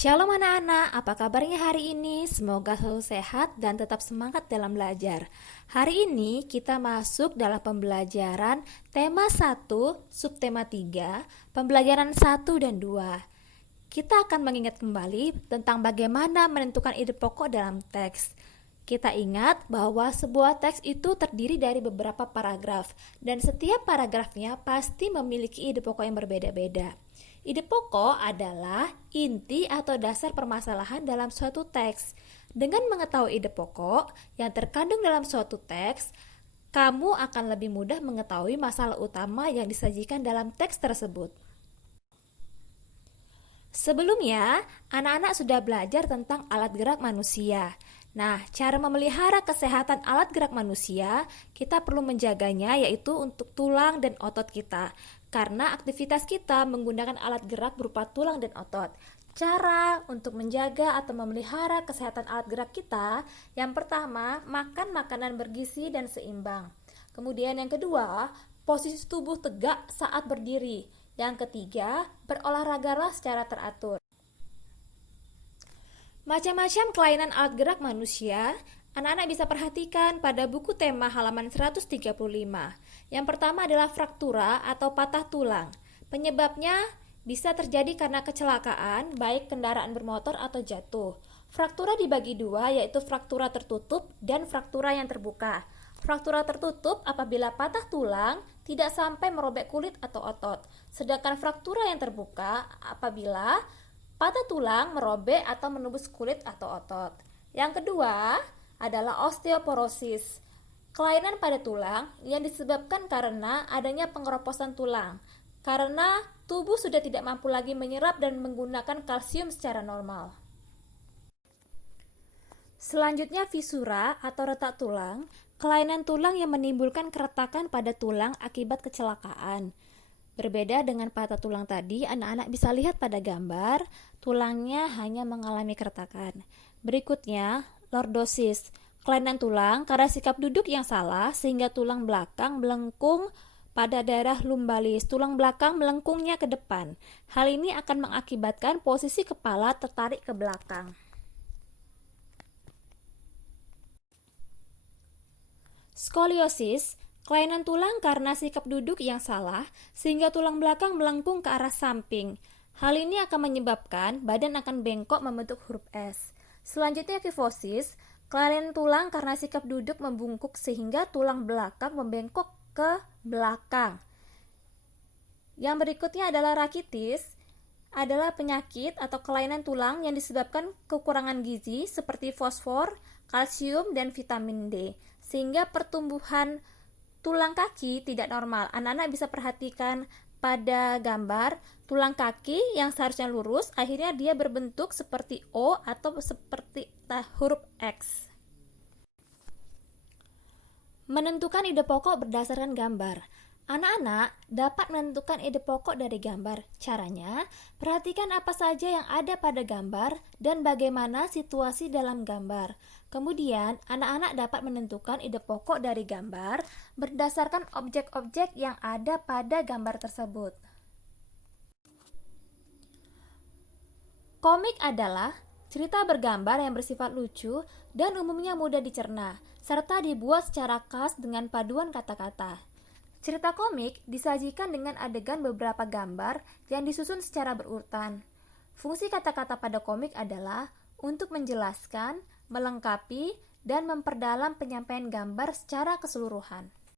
Shalom anak-anak, apa kabarnya hari ini? Semoga selalu sehat dan tetap semangat dalam belajar. Hari ini kita masuk dalam pembelajaran tema 1, subtema 3, pembelajaran 1 dan 2. Kita akan mengingat kembali tentang bagaimana menentukan ide pokok dalam teks. Kita ingat bahwa sebuah teks itu terdiri dari beberapa paragraf, dan setiap paragrafnya pasti memiliki ide pokok yang berbeda-beda. Ide pokok adalah inti atau dasar permasalahan dalam suatu teks. Dengan mengetahui ide pokok yang terkandung dalam suatu teks, kamu akan lebih mudah mengetahui masalah utama yang disajikan dalam teks tersebut. Sebelumnya, anak-anak sudah belajar tentang alat gerak manusia. Nah, cara memelihara kesehatan alat gerak manusia, kita perlu menjaganya yaitu untuk tulang dan otot kita. Karena aktivitas kita menggunakan alat gerak berupa tulang dan otot. Cara untuk menjaga atau memelihara kesehatan alat gerak kita, yang pertama, makan makanan bergizi dan seimbang. Kemudian yang kedua, posisi tubuh tegak saat berdiri. Yang ketiga, berolahragalah secara teratur. Macam-macam kelainan alat gerak manusia, anak-anak bisa perhatikan pada buku tema halaman 135. Yang pertama adalah fraktura atau patah tulang. Penyebabnya bisa terjadi karena kecelakaan, baik kendaraan bermotor atau jatuh. Fraktura dibagi dua, yaitu fraktura tertutup dan fraktura yang terbuka. Fraktura tertutup apabila patah tulang tidak sampai merobek kulit atau otot. Sedangkan fraktura yang terbuka apabila patah tulang merobek atau menembus kulit atau otot. Yang kedua adalah osteoporosis, kelainan pada tulang yang disebabkan karena adanya pengeroposan tulang, karena tubuh sudah tidak mampu lagi menyerap dan menggunakan kalsium secara normal. Selanjutnya fisura atau retak tulang, kelainan tulang yang menimbulkan keretakan pada tulang akibat kecelakaan. Berbeda dengan patah tulang tadi, anak-anak bisa lihat pada gambar, tulangnya hanya mengalami keretakan. Berikutnya, lordosis, kelainan tulang karena sikap duduk yang salah sehingga tulang belakang melengkung pada daerah lumbalis. Tulang belakang melengkungnya ke depan. Hal ini akan mengakibatkan posisi kepala tertarik ke belakang. Skoliosis, kelainan tulang karena sikap duduk yang salah sehingga tulang belakang melengkung ke arah samping. Hal ini akan menyebabkan badan akan bengkok membentuk huruf S. Selanjutnya kifosis, kelainan tulang karena sikap duduk membungkuk sehingga tulang belakang membengkok ke belakang. Yang berikutnya adalah rakitis, adalah penyakit atau kelainan tulang yang disebabkan kekurangan gizi seperti fosfor, kalsium, dan vitamin D, sehingga pertumbuhan tulang kaki tidak normal. Anak-anak bisa perhatikan pada gambar tulang kaki yang seharusnya lurus, akhirnya dia berbentuk seperti O atau seperti huruf X. Menentukan ide pokok berdasarkan gambar. Anak-anak dapat menentukan ide pokok dari gambar. Caranya, perhatikan apa saja yang ada pada gambar dan bagaimana situasi dalam gambar. Kemudian, anak-anak dapat menentukan ide pokok dari gambar berdasarkan objek-objek yang ada pada gambar tersebut. Komik adalah cerita bergambar yang bersifat lucu dan umumnya mudah dicerna, serta dibuat secara khas dengan paduan kata-kata. Cerita komik disajikan dengan adegan beberapa gambar yang disusun secara berurutan. Fungsi kata-kata pada komik adalah untuk menjelaskan, melengkapi, dan memperdalam penyampaian gambar secara keseluruhan.